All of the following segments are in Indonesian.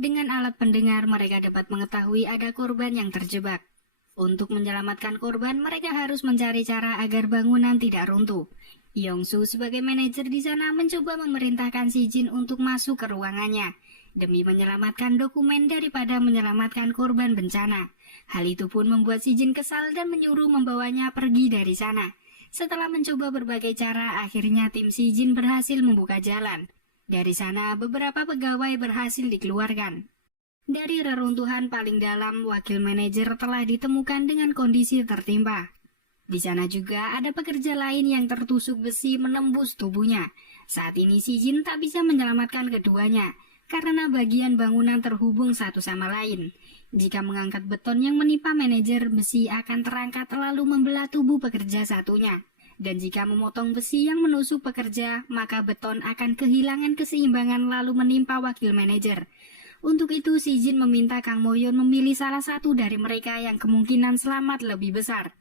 Dengan alat pendengar, mereka dapat mengetahui ada korban yang terjebak. Untuk menyelamatkan korban, mereka harus mencari cara agar bangunan tidak runtuh. Yongsu sebagai manajer di sana mencoba memerintahkan Si Jin untuk masuk ke ruangannya demi menyelamatkan dokumen daripada menyelamatkan korban bencana. Hal itu pun membuat Si Jin kesal dan menyuruh membawanya pergi dari sana. Setelah mencoba berbagai cara, akhirnya tim Si Jin berhasil membuka jalan. Dari sana, beberapa pegawai berhasil dikeluarkan. Dari reruntuhan paling dalam, wakil manajer telah ditemukan dengan kondisi tertimpa. Di sana juga ada pekerja lain yang tertusuk besi menembus tubuhnya. Saat ini Si Jin tak bisa menyelamatkan keduanya, karena bagian bangunan terhubung satu sama lain. Jika mengangkat beton yang menimpa manajer, besi akan terangkat lalu membelah tubuh pekerja satunya. Dan jika memotong besi yang menusuk pekerja, maka beton akan kehilangan keseimbangan lalu menimpa wakil manajer. Untuk itu, Si Jin meminta Kang Moyon memilih salah satu dari mereka yang kemungkinan selamat lebih besar.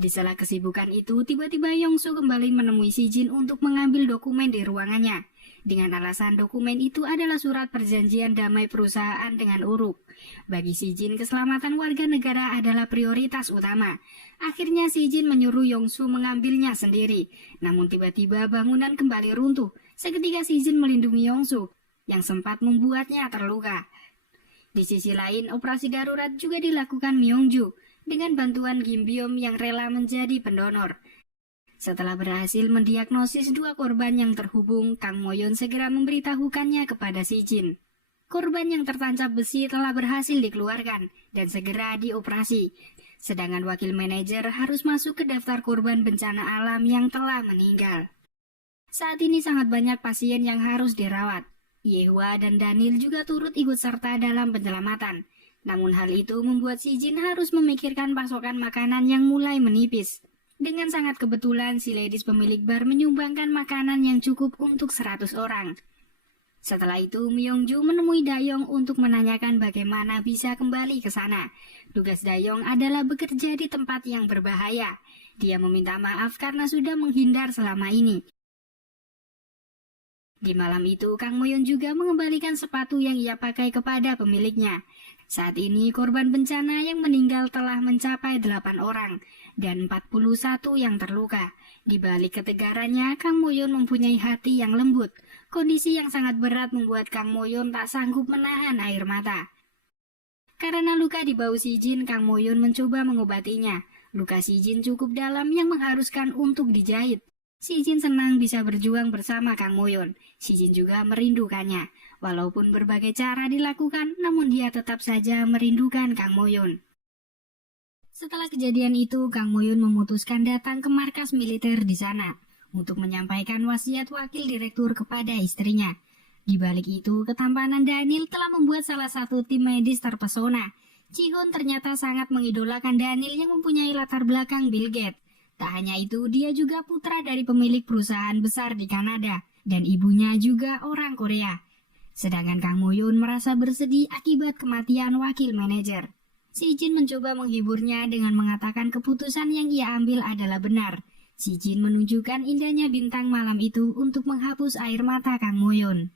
Di sela kesibukan itu, tiba-tiba Yongsu kembali menemui Si Jin untuk mengambil dokumen di ruangannya. Dengan alasan dokumen itu adalah surat perjanjian damai perusahaan dengan Uruk. Bagi Si Jin, keselamatan warga negara adalah prioritas utama. Akhirnya Si Jin menyuruh Yongsu mengambilnya sendiri. Namun tiba-tiba bangunan kembali runtuh. Seketika Si Jin melindungi Yongsu, yang sempat membuatnya terluka. Di sisi lain, operasi darurat juga dilakukan Myongju dengan bantuan Kim Byom yang rela menjadi pendonor. Setelah berhasil mendiagnosis dua korban yang terhubung, Kang Moyon segera memberitahukannya kepada Si Jin. Korban yang tertancap besi telah berhasil dikeluarkan dan segera dioperasi. Sedangkan wakil manajer harus masuk ke daftar korban bencana alam yang telah meninggal. Saat ini sangat banyak pasien yang harus dirawat. Yehwa dan Daniel juga turut ikut serta dalam penyelamatan. Namun hal itu membuat Si Jin harus memikirkan pasokan makanan yang mulai menipis. Dengan sangat kebetulan, si ladies pemilik bar menyumbangkan makanan yang cukup untuk 100 orang. Setelah itu, Myongju menemui Dayong untuk menanyakan bagaimana bisa kembali ke sana. Tugas Dayong adalah bekerja di tempat yang berbahaya. Dia meminta maaf karena sudah menghindar selama ini. Di malam itu, Kang Moyon juga mengembalikan sepatu yang ia pakai kepada pemiliknya. Saat ini, korban bencana yang meninggal telah mencapai 8 orang dan 41 yang terluka. Di balik ketegarannya, Kang Moyon mempunyai hati yang lembut. Kondisi yang sangat berat membuat Kang Moyon tak sanggup menahan air mata. Karena luka di bahu Si Jin, Kang Moyon mencoba mengobatinya. Luka Si Jin cukup dalam yang mengharuskan untuk dijahit. Si Jin senang bisa berjuang bersama Kang Moyon. Si Jin juga merindukannya. Walaupun berbagai cara dilakukan, namun dia tetap saja merindukan Kang Moyon. Setelah kejadian itu, Kang Moyon memutuskan datang ke markas militer di sana untuk menyampaikan wasiat wakil direktur kepada istrinya. Di balik itu, ketampanan Daniel telah membuat salah satu tim medis terpesona. Ji-hoon ternyata sangat mengidolakan Daniel yang mempunyai latar belakang Bill Gates. Tak hanya itu, dia juga putra dari pemilik perusahaan besar di Kanada, dan ibunya juga orang Korea. Sedangkan Kang Moyon merasa bersedih akibat kematian wakil manajer. Si Jin mencoba menghiburnya dengan mengatakan keputusan yang ia ambil adalah benar. Si Jin menunjukkan indahnya bintang malam itu untuk menghapus air mata Kang Moyon.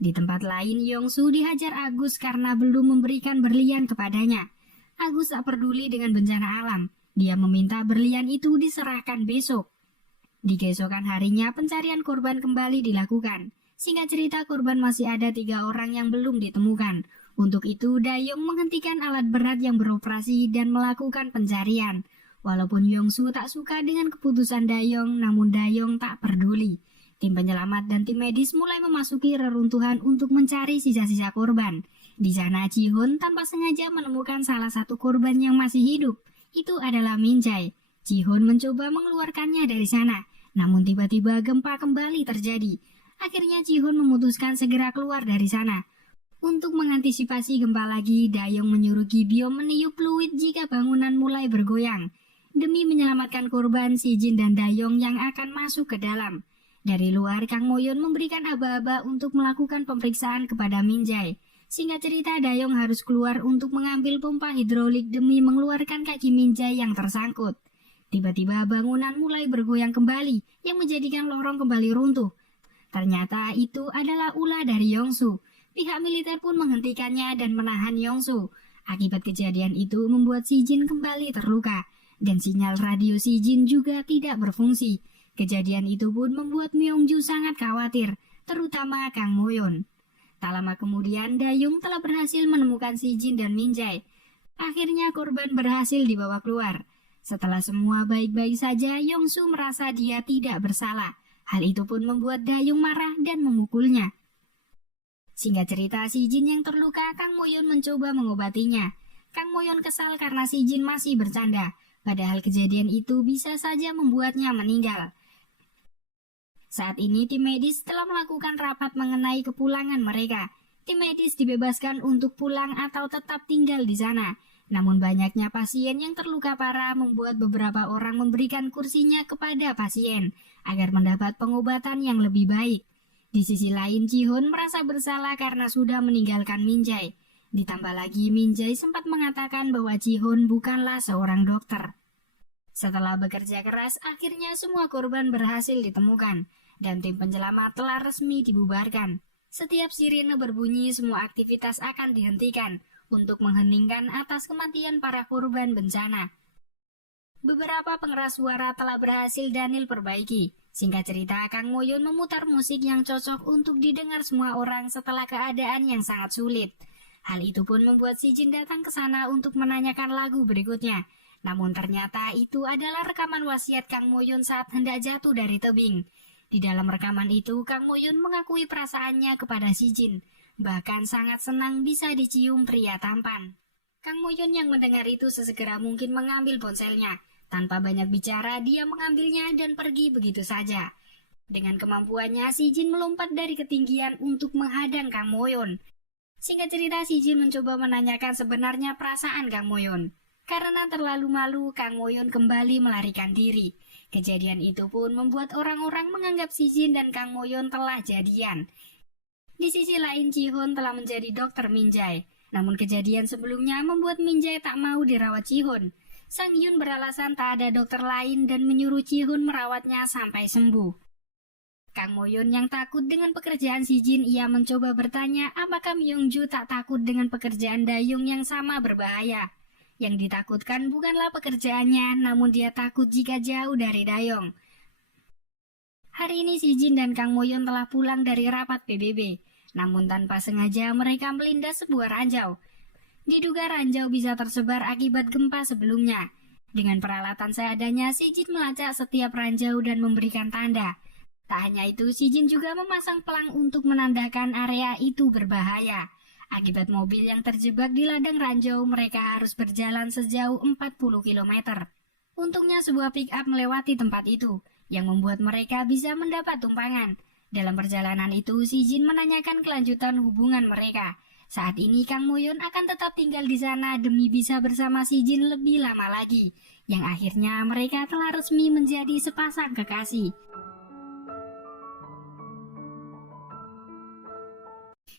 Di tempat lain, Yongsu dihajar Agus karena belum memberikan berlian kepadanya. Agus tak peduli dengan bencana alam. Dia meminta berlian itu diserahkan besok. Di keesokan harinya, pencarian korban kembali dilakukan. Singkat cerita, korban masih ada 3 orang yang belum ditemukan. Untuk itu, Dayong menghentikan alat berat yang beroperasi dan melakukan pencarian. Walaupun Yongsu tak suka dengan keputusan Dayong, namun Dayong tak peduli. Tim penyelamat dan tim medis mulai memasuki reruntuhan untuk mencari sisa-sisa korban. Di sana, Ji-hoon tanpa sengaja menemukan salah satu korban yang masih hidup. Itu adalah Min Jae. Ji-hoon mencoba mengeluarkannya dari sana, namun tiba-tiba gempa kembali terjadi. Akhirnya Ji-hoon memutuskan segera keluar dari sana. Untuk mengantisipasi gempa lagi, Dayong menyuruh Kim Byom meniup fluid jika bangunan mulai bergoyang. Demi menyelamatkan korban, Si Jin dan Dayong yang akan masuk ke dalam. Dari luar, Kang Moyon memberikan aba-aba untuk melakukan pemeriksaan kepada Min Jae. Singkat cerita, Dayong harus keluar untuk mengambil pompa hidrolik demi mengeluarkan kaki Min Jae yang tersangkut. Tiba-tiba bangunan mulai bergoyang kembali, yang menjadikan lorong kembali runtuh. Ternyata itu adalah ulah dari Yongsu. Pihak militer pun menghentikannya dan menahan Yongsu. Akibat kejadian itu membuat Si Jin kembali terluka, dan sinyal radio Si Jin juga tidak berfungsi. Kejadian itu pun membuat Myongju sangat khawatir, terutama Kang Moyon. Tak lama kemudian, Dayung telah berhasil menemukan Si Jin dan Minjae. Akhirnya korban berhasil dibawa keluar. Setelah semua baik-baik saja, Yongsu merasa dia tidak bersalah. Hal itu pun membuat Dayung marah dan memukulnya. Singkat cerita, Si Jin yang terluka, Kang Moyon mencoba mengobatinya. Kang Moyon kesal karena Si Jin masih bercanda, padahal kejadian itu bisa saja membuatnya meninggal. Saat ini tim medis telah melakukan rapat mengenai kepulangan mereka. Tim medis dibebaskan untuk pulang atau tetap tinggal di sana. Namun banyaknya pasien yang terluka parah membuat beberapa orang memberikan kursinya kepada pasien agar mendapat pengobatan yang lebih baik. Di sisi lain, Ji-hoon merasa bersalah karena sudah meninggalkan Min-jae. Ditambah lagi, Min-jae sempat mengatakan bahwa Ji-hoon bukanlah seorang dokter. Setelah bekerja keras, akhirnya semua korban berhasil ditemukan, dan tim penyelamat telah resmi dibubarkan. Setiap sirine berbunyi, semua aktivitas akan dihentikan untuk mengheningkan atas kematian para korban bencana. Beberapa pengeras suara telah berhasil Daniel perbaiki. Singkat cerita, Kang Moyon memutar musik yang cocok untuk didengar semua orang setelah keadaan yang sangat sulit. Hal itu pun membuat Si Jin datang ke sana untuk menanyakan lagu berikutnya. Namun ternyata itu adalah rekaman wasiat Kang Moyon saat hendak jatuh dari tebing. Di dalam rekaman itu, Kang Moyon mengakui perasaannya kepada Si Jin. Bahkan sangat senang bisa dicium pria tampan. Kang Moyon yang mendengar itu sesegera mungkin mengambil ponselnya. Tanpa banyak bicara, dia mengambilnya dan pergi begitu saja. Dengan kemampuannya, Si Jin melompat dari ketinggian untuk menghadang Kang Moyon. Singkat cerita, Si Jin mencoba menanyakan sebenarnya perasaan Kang Moyon. Karena terlalu malu, Kang Moyon kembali melarikan diri. Kejadian itu pun membuat orang-orang menganggap Si Jin dan Kang Moyon telah jadian. Di sisi lain, Ji-hoon telah menjadi dokter Min-jae. Namun kejadian sebelumnya membuat Min-jae tak mau dirawat Ji-hoon. Sang Yun beralasan tak ada dokter lain dan menyuruh Ji-hoon merawatnya sampai sembuh. Kang Moyon yang takut dengan pekerjaan Si Jin, ia mencoba bertanya apakah Myongju tak takut dengan pekerjaan Dayung yang sama berbahaya. Yang ditakutkan bukanlah pekerjaannya, namun dia takut jika jauh dari Dayong. Hari ini Si Jin dan Kang Moyon telah pulang dari rapat PBB. Namun tanpa sengaja mereka melindas sebuah ranjau. Diduga ranjau bisa tersebar akibat gempa sebelumnya. Dengan peralatan seadanya, Si Jin melacak setiap ranjau dan memberikan tanda. Tak hanya itu, Si Jin juga memasang pelang untuk menandakan area itu berbahaya. Akibat mobil yang terjebak di ladang ranjau, mereka harus berjalan sejauh 40 km. Untungnya sebuah pick-up melewati tempat itu, yang membuat mereka bisa mendapat tumpangan. Dalam perjalanan itu, Si Jin menanyakan kelanjutan hubungan mereka. Saat ini Kang Moyon akan tetap tinggal di sana demi bisa bersama Si Jin lebih lama lagi, yang akhirnya mereka telah resmi menjadi sepasang kekasih.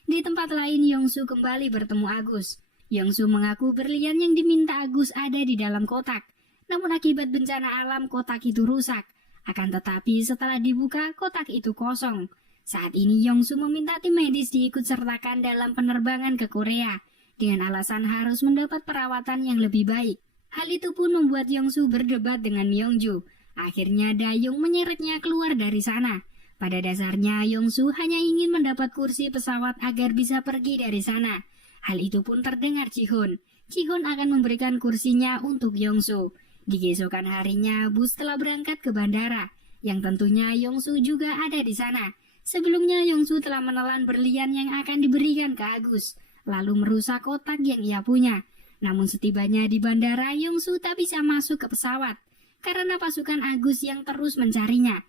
Di tempat lain, Yongsu kembali bertemu Agus. Yongsu mengaku berlian yang diminta Agus ada di dalam kotak. Namun akibat bencana alam, kotak itu rusak. Akan tetapi setelah dibuka, kotak itu kosong. Saat ini Yongsu meminta tim medis diikut sertakan dalam penerbangan ke Korea, dengan alasan harus mendapat perawatan yang lebih baik. Hal itu pun membuat Yongsu berdebat dengan Myongju. Akhirnya Dayung menyeretnya keluar dari sana. Pada dasarnya, Yongsu hanya ingin mendapat kursi pesawat agar bisa pergi dari sana. Hal itu pun terdengar Ji-hoon. Ji-hoon akan memberikan kursinya untuk Yongsu. Di keesokan harinya, bus telah berangkat ke bandara, yang tentunya Yongsu juga ada di sana. Sebelumnya, Yongsu telah menelan berlian yang akan diberikan ke Agus, lalu merusak kotak yang ia punya. Namun setibanya di bandara, Yongsu tak bisa masuk ke pesawat, karena pasukan Agus yang terus mencarinya.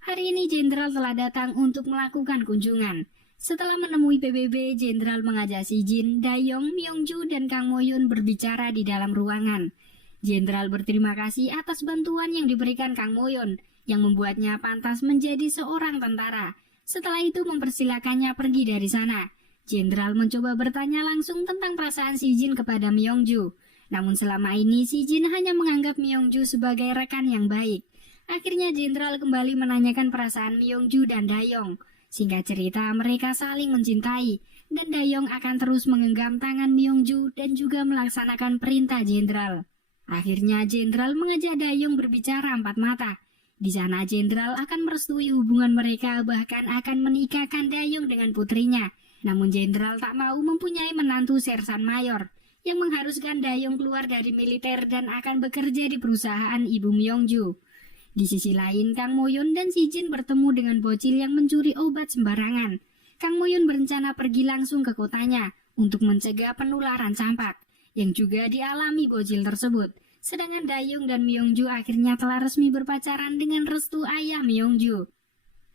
Hari ini Jenderal telah datang untuk melakukan kunjungan. Setelah menemui PBB, Jenderal mengajak Si Jin, Dayong, Myongju, dan Kang Moyon berbicara di dalam ruangan. Jenderal berterima kasih atas bantuan yang diberikan Kang Moyon, yang membuatnya pantas menjadi seorang tentara. Setelah itu mempersilakannya pergi dari sana. Jenderal mencoba bertanya langsung tentang perasaan Si Jin kepada Myongju. Namun selama ini Si Jin hanya menganggap Myongju sebagai rekan yang baik. Akhirnya Jenderal kembali menanyakan perasaan Myongju dan Dayong. Singkat cerita, mereka saling mencintai, dan Dayong akan terus menggenggam tangan Myongju dan juga melaksanakan perintah jenderal. Akhirnya jenderal mengajak Dayong berbicara empat mata. Di sana jenderal akan merestui hubungan mereka, bahkan akan menikahkan Dayong dengan putrinya. Namun jenderal tak mau mempunyai menantu sersan mayor, yang mengharuskan Dayong keluar dari militer dan akan bekerja di perusahaan ibu Myongju. Di sisi lain, Kang Moyon dan Si Jin bertemu dengan bocil yang mencuri obat sembarangan. Kang Moyon berencana pergi langsung ke kotanya untuk mencegah penularan campak, yang juga dialami bocil tersebut. Sedangkan Dayong dan Myongju akhirnya telah resmi berpacaran dengan restu ayah Myongju.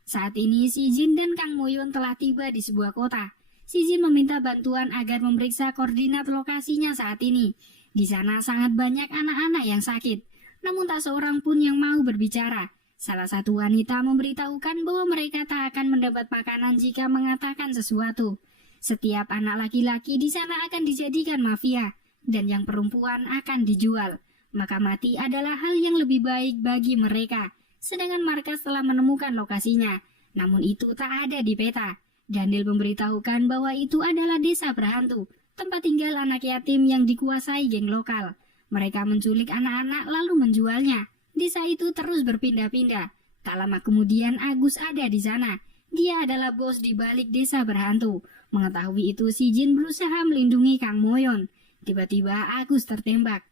Saat ini Si Jin dan Kang Moyon telah tiba di sebuah kota. Si Jin meminta bantuan agar memeriksa koordinat lokasinya saat ini. Di sana sangat banyak anak-anak yang sakit, namun tak seorang pun yang mau berbicara. Salah satu wanita memberitahukan bahwa mereka tak akan mendapat makanan jika mengatakan sesuatu. Setiap anak laki-laki di sana akan dijadikan mafia, dan yang perempuan akan dijual. Maka mati adalah hal yang lebih baik bagi mereka. Sedangkan markas telah menemukan lokasinya, namun itu tak ada di peta. Daniel memberitahukan bahwa itu adalah desa berhantu, tempat tinggal anak yatim yang dikuasai geng lokal. Mereka menculik anak-anak lalu menjualnya. Desa itu terus berpindah-pindah. Tak lama kemudian Agus ada di sana. Dia adalah bos di balik desa berhantu. Mengetahui itu, Si Jin berusaha melindungi Kang Moyon. Tiba-tiba Agus tertembak.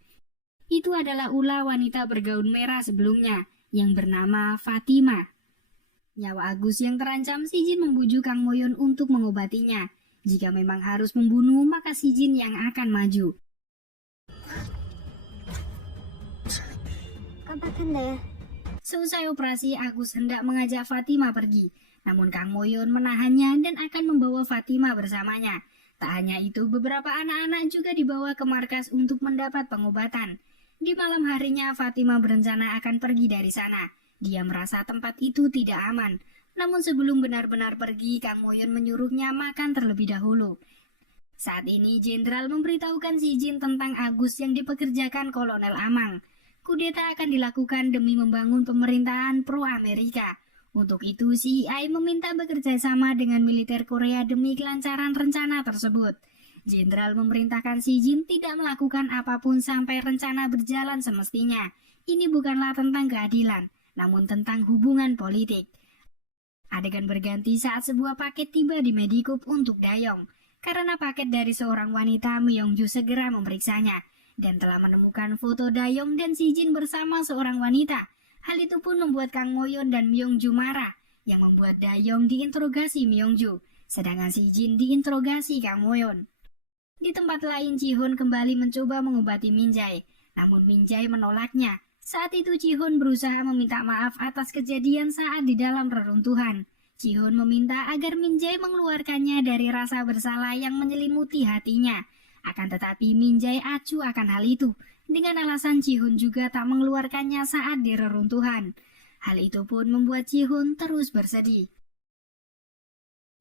Itu adalah ulah wanita bergaun merah sebelumnya, yang bernama Fatima. Nyawa Agus yang terancam, Si Jin membujuk Kang Moyon untuk mengobatinya. Jika memang harus membunuh, maka Si Jin yang akan maju. Selesai operasi, Agus hendak mengajak Fatima pergi. Namun Kang Moyon menahannya dan akan membawa Fatima bersamanya. Tak hanya itu, beberapa anak-anak juga dibawa ke markas untuk mendapat pengobatan. Di malam harinya, Fatima berencana akan pergi dari sana. Dia merasa tempat itu tidak aman. Namun sebelum benar-benar pergi, Kang Moyon menyuruhnya makan terlebih dahulu. Saat ini, jenderal memberitahukan Si Jin tentang Agus yang dipekerjakan Kolonel Amang. Kudeta akan dilakukan demi membangun pemerintahan pro-Amerika. Untuk itu, CIA meminta bekerja sama dengan militer Korea demi kelancaran rencana tersebut. Jenderal memerintahkan Si Jin tidak melakukan apapun sampai rencana berjalan semestinya. Ini bukanlah tentang keadilan, namun tentang hubungan politik. Adegan berganti saat sebuah paket tiba di Medikup untuk Dayong. Karena paket dari seorang wanita, Myongju segera memeriksanya dan telah menemukan foto Dayong dan Si Jin bersama seorang wanita. Hal itu pun membuat Kang Moyon dan Myongju marah, yang membuat Dayong diinterogasi Myongju, sedangkan Si Jin diinterogasi Kang Moyon. Di tempat lain, Ji-hoon kembali mencoba mengobati Min-jae, namun Min-jae menolaknya. Saat itu Ji-hoon berusaha meminta maaf atas kejadian saat di dalam reruntuhan. Ji-hoon meminta agar Min-jae mengeluarkannya dari rasa bersalah yang menyelimuti hatinya. Akan tetapi Min-jae acuh akan hal itu, dengan alasan Ji-hoon juga tak mengeluarkannya saat di reruntuhan. Hal itu pun membuat Ji-hoon terus bersedih.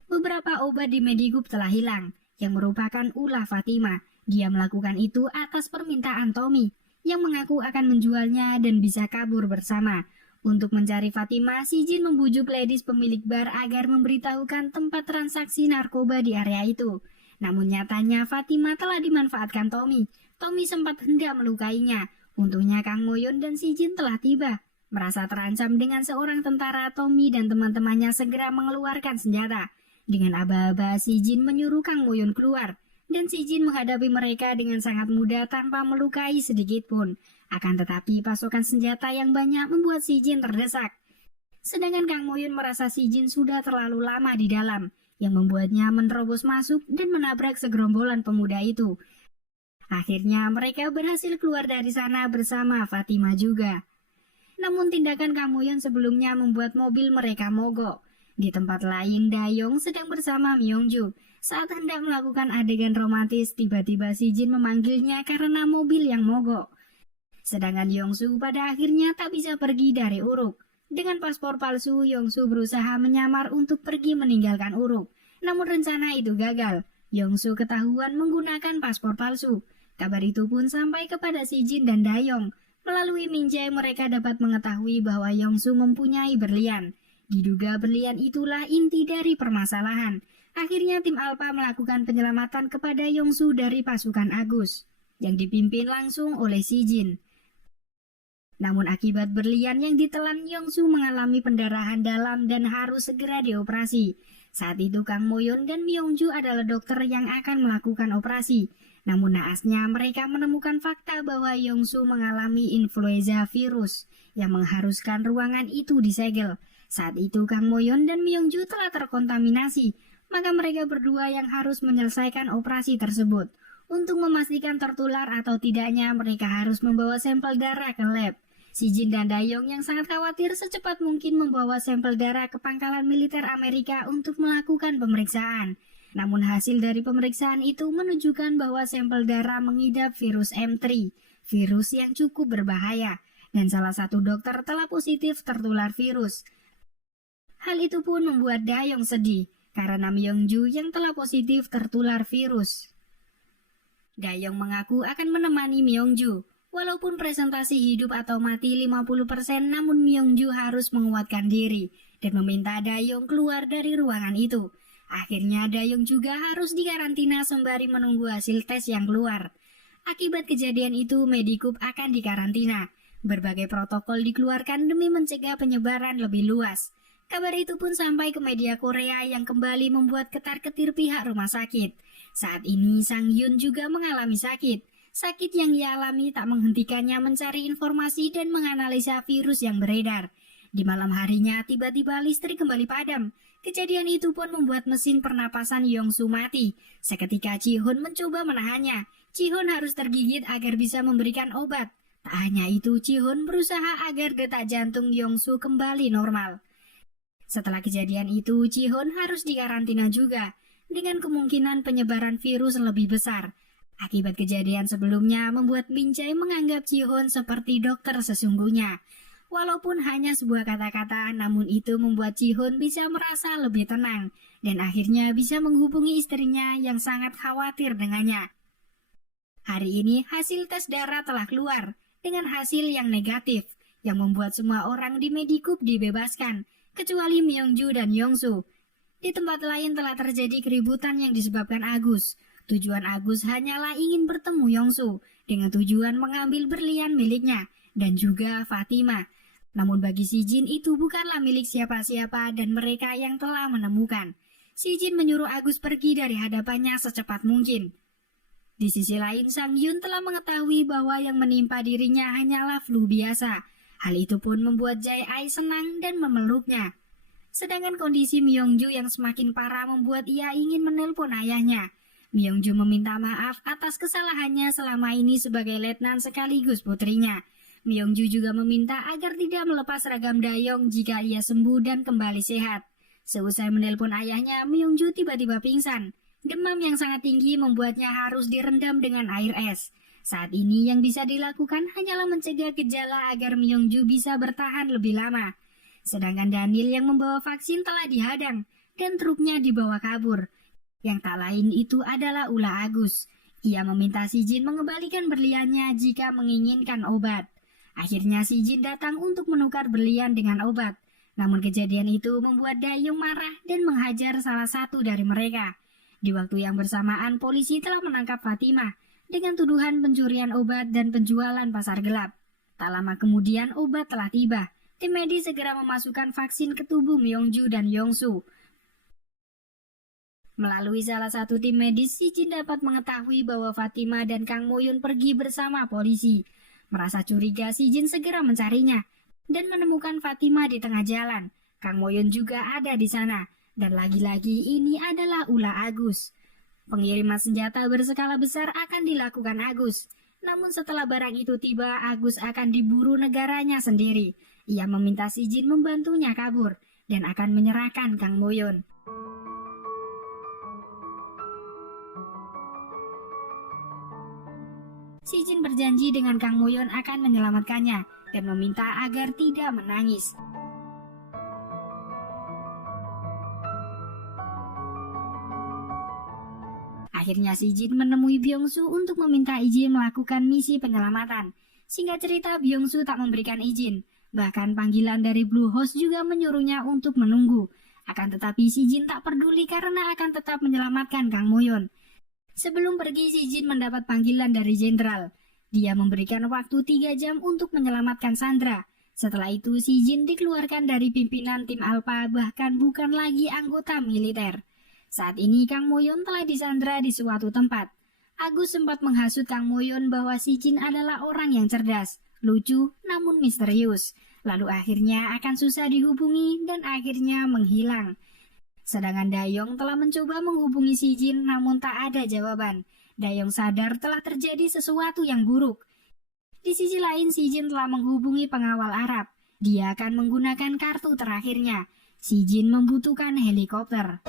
Beberapa obat di Medikup telah hilang, yang merupakan ulah Fatima. Dia melakukan itu atas permintaan Tommy, yang mengaku akan menjualnya dan bisa kabur bersama. Untuk mencari Fatima, Si Jin membujuk ladies pemilik bar agar memberitahukan tempat transaksi narkoba di area itu. Namun nyatanya Fatima telah dimanfaatkan Tommy. Tommy sempat hendak melukainya. Untungnya Kang Moyon dan Si Jin telah tiba. Merasa terancam dengan seorang tentara, Tommy dan teman-temannya segera mengeluarkan senjata. Dengan aba-aba, Si Jin menyuruh Kang Moyon keluar. Dan Si Jin menghadapi mereka dengan sangat mudah tanpa melukai sedikit pun. Akan tetapi pasokan senjata yang banyak membuat Si Jin terdesak. Sedangkan Kang Moyon merasa Si Jin sudah terlalu lama di dalam, yang membuatnya menerobos masuk dan menabrak segerombolan pemuda itu. Akhirnya mereka berhasil keluar dari sana bersama Fatima juga. Namun tindakan Kang Moyon sebelumnya membuat mobil mereka mogok. Di tempat lain, Dayong sedang bersama Myongju. Saat hendak melakukan adegan romantis, tiba-tiba Si Jin memanggilnya karena mobil yang mogok. Sedangkan Yongsu pada akhirnya tak bisa pergi dari Uruk. Dengan paspor palsu, Yongsu berusaha menyamar untuk pergi meninggalkan Uruk. Namun rencana itu gagal. Yongsu ketahuan menggunakan paspor palsu. Kabar itu pun sampai kepada Si Jin dan Dayong. Melalui Min-jae mereka dapat mengetahui bahwa Yongsu mempunyai berlian. Diduga berlian itulah inti dari permasalahan. Akhirnya tim Alpha melakukan penyelamatan kepada Yongsu dari pasukan Agus, yang dipimpin langsung oleh Si Jin. Namun akibat berlian yang ditelan, Yongsu mengalami pendarahan dalam dan harus segera dioperasi. Saat itu Kang Moyon dan Myongju adalah dokter yang akan melakukan operasi. Namun naasnya mereka menemukan fakta bahwa Yongsu mengalami influenza virus yang mengharuskan ruangan itu disegel. Saat itu Kang Moyon dan Myongju telah terkontaminasi, maka mereka berdua yang harus menyelesaikan operasi tersebut. Untuk memastikan tertular atau tidaknya, mereka harus membawa sampel darah ke lab. Si Jin dan Dayong yang sangat khawatir secepat mungkin membawa sampel darah ke pangkalan militer Amerika untuk melakukan pemeriksaan. Namun hasil dari pemeriksaan itu menunjukkan bahwa sampel darah mengidap virus M3, virus yang cukup berbahaya, dan salah satu dokter telah positif tertular virus. Hal itu pun membuat Dayong sedih, karena Myongju yang telah positif tertular virus. Dayong mengaku akan menemani Myongju. Walaupun presentasi hidup atau mati 50%, namun Myongju harus menguatkan diri dan meminta Dayong keluar dari ruangan itu. Akhirnya Dayong juga harus dikarantina sembari menunggu hasil tes yang keluar. Akibat kejadian itu, Medikup akan dikarantina. Berbagai protokol dikeluarkan demi mencegah penyebaran lebih luas. Kabar itu pun sampai ke media Korea yang kembali membuat ketar-ketir pihak rumah sakit. Saat ini Sang Yun juga mengalami sakit. Sakit yang ia alami tak menghentikannya mencari informasi dan menganalisa virus yang beredar. Di malam harinya tiba-tiba listrik kembali padam. Kejadian itu pun membuat mesin pernapasan Yongsu mati. Seketika Ji-hun mencoba menahannya. Ji-hun harus tergigit agar bisa memberikan obat. Tak hanya itu, Ji-hun berusaha agar detak jantung Yongsu kembali normal. Setelah kejadian itu, Ji-hun harus dikarantina juga, dengan kemungkinan penyebaran virus lebih besar. Akibat kejadian sebelumnya membuat Min Jae menganggap Ji-hun seperti dokter sesungguhnya. Walaupun hanya sebuah kata-kata, namun itu membuat Ji-hun bisa merasa lebih tenang dan akhirnya bisa menghubungi istrinya yang sangat khawatir dengannya. Hari ini hasil tes darah telah keluar dengan hasil yang negatif, yang membuat semua orang di Medikup dibebaskan, kecuali Myongju dan Yongsu. Di tempat lain telah terjadi keributan yang disebabkan Agus. Tujuan Agus hanyalah ingin bertemu Yongsu dengan tujuan mengambil berlian miliknya dan juga Fatima. Namun bagi Si Jin itu bukanlah milik siapa-siapa dan mereka yang telah menemukan. Si Jin menyuruh Agus pergi dari hadapannya secepat mungkin. Di sisi lain, Sang Yun telah mengetahui bahwa yang menimpa dirinya hanyalah flu biasa. Hal itu pun membuat Jae Ai senang dan memeluknya. Sedangkan kondisi Myongju yang semakin parah membuat ia ingin menelpon ayahnya. Myongju meminta maaf atas kesalahannya selama ini sebagai letnan sekaligus putrinya. Myongju juga meminta agar tidak melepas seragam Dayong jika ia sembuh dan kembali sehat. Seusai menelpon ayahnya, Myongju tiba-tiba pingsan. Demam yang sangat tinggi membuatnya harus direndam dengan air es. Saat ini yang bisa dilakukan hanyalah mencegah gejala agar Myongju bisa bertahan lebih lama. Sedangkan Daniel yang membawa vaksin telah dihadang dan truknya dibawa kabur. Yang tak lain itu adalah Ulah Agus. Ia meminta Si Jin mengembalikan berliannya jika menginginkan obat. Akhirnya Si Jin datang untuk menukar berlian dengan obat. Namun kejadian itu membuat Dayong marah dan menghajar salah satu dari mereka. Di waktu yang bersamaan, polisi telah menangkap Fatima dengan tuduhan pencurian obat dan penjualan pasar gelap. Tak lama kemudian obat telah tiba. Tim medis segera memasukkan vaksin ke tubuh Myongju dan Yongsu. Melalui salah satu tim medis, Si Jin dapat mengetahui bahwa Fatima dan Kang Moyun pergi bersama polisi. Merasa curiga, Si Jin segera mencarinya dan menemukan Fatima di tengah jalan. Kang Moyun juga ada di sana, dan lagi-lagi ini adalah Ulah Agus. Pengiriman senjata berskala besar akan dilakukan Agus. Namun setelah barang itu tiba, Agus akan diburu negaranya sendiri. Ia meminta Si Jin membantunya kabur dan akan menyerahkan Kang Moyun. Si Jin berjanji dengan Kang Moyun akan menyelamatkannya dan meminta agar tidak menangis. Akhirnya Si Jin menemui Byung-su untuk meminta izin melakukan misi penyelamatan. Singkat cerita, Byung-su tak memberikan izin. Bahkan panggilan dari Blue Host juga menyuruhnya untuk menunggu. Akan tetapi si Jin tak peduli karena akan tetap menyelamatkan Kang Moyon. Sebelum pergi, si Jin mendapat panggilan dari jenderal. Dia memberikan waktu 3 jam untuk menyelamatkan Sandra. Setelah itu si Jin dikeluarkan dari pimpinan tim Alpha, bahkan bukan lagi anggota militer. Saat ini Kang Moyon telah disandra di suatu tempat. Agus sempat menghasut Kang Moyon bahwa si Jin adalah orang yang cerdas, lucu, namun misterius. Lalu akhirnya akan susah dihubungi dan akhirnya menghilang. Sedangkan Dayong telah mencoba menghubungi si Jin namun tak ada jawaban. Dayong sadar telah terjadi sesuatu yang buruk. Di sisi lain si Jin telah menghubungi pengawal Arab. Dia akan menggunakan kartu terakhirnya. Si Jin membutuhkan helikopter.